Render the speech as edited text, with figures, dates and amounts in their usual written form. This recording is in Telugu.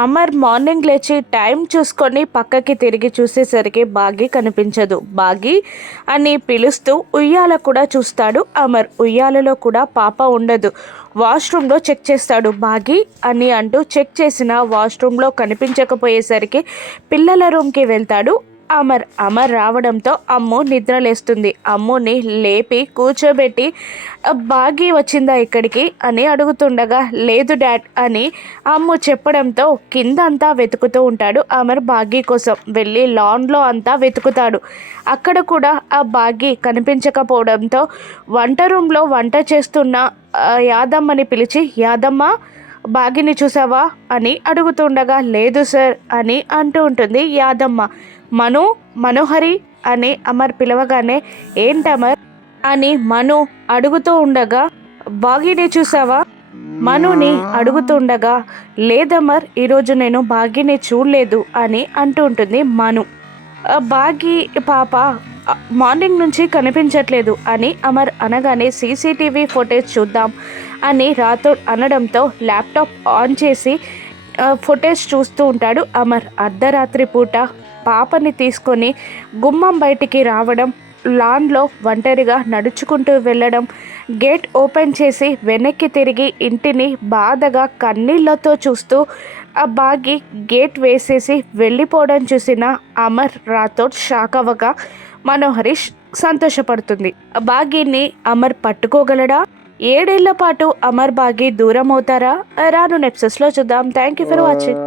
అమర్ మార్నింగ్ లేచి టైం చూసుకొని పక్కకి తిరిగి చూసేసరికి బాగి కనిపించదు. బాగి అని పిలుస్తూ ఉయ్యాల కూడా చూస్తాడు అమర్. ఉయ్యాలలో కూడా పాప ఉండదు. వాష్రూమ్లో చెక్ చేస్తాడు. బాగి అని అంటూ చెక్ చేసిన వాష్రూమ్లో కనిపించకపోయేసరికి పిల్లల రూమ్కి వెళ్తాడు అమర్. అమర్ రావడంతో అమ్ము నిద్రలేస్తుంది. అమ్ముని లేపి కూర్చోబెట్టి బాగి వచ్చిందా ఇక్కడికి అని అడుగుతుండగా లేదు డాడ్ అని అమ్ము చెప్పడంతో కింద అంతా వెతుకుతూ ఉంటాడు అమర్. బాగి కోసం వెళ్ళి లాన్లో అంతా వెతుకుతాడు. అక్కడ కూడా ఆ బాగి కనిపించకపోవడంతో వంట రూమ్లో వంట చేస్తున్న యాదమ్మని పిలిచి యాదమ్మ బాగిని చూసావా అని అడుగుతుండగా లేదు సార్ అని అంటూ ఉంటుంది యాదమ్మ. మనోహరి అని అమర్ పిలవగానే ఏంటమర్ అని మను అడుగుతూ ఉండగా బాగిని చూసావా మనుని అడుగుతుండగా లేదమర్ ఈరోజు నేను బాగిని చూడలేదు అని అంటూ ఉంటుంది మను. బాగి పాప మార్నింగ్ నుంచి కనిపించట్లేదు అని అమర్ అనగానే సీసీటీవీ ఫుటేజ్ చూద్దాం అని రాథోడ్ అనడంతో ల్యాప్టాప్ ఆన్ చేసి ఫుటేజ్ చూస్తూ ఉంటాడు అమర్. అర్ధరాత్రి పూట పాపని తీసుకొని గుమ్మం బయటికి రావడం, లాన్లో ఒంటరిగా నడుచుకుంటూ వెళ్ళడం, గేట్ ఓపెన్ చేసి వెనక్కి తిరిగి ఇంటిని బాధగా కన్నీళ్లతో చూస్తూ ఆ బాగి గేట్ వేసేసి వెళ్ళిపోవడం చూసిన అమర్ రాథోడ్ షాక్ అవ్వగా మనోహరి సంతోషపడుతుంది. బాగిని అమర్ పట్టుకోగలడా? 7 ఏళ్ల పాటు అమర్ బాగి దూరం అవుతారా? రాను నెప్సెస్లో చూద్దాం. Thank you for watching.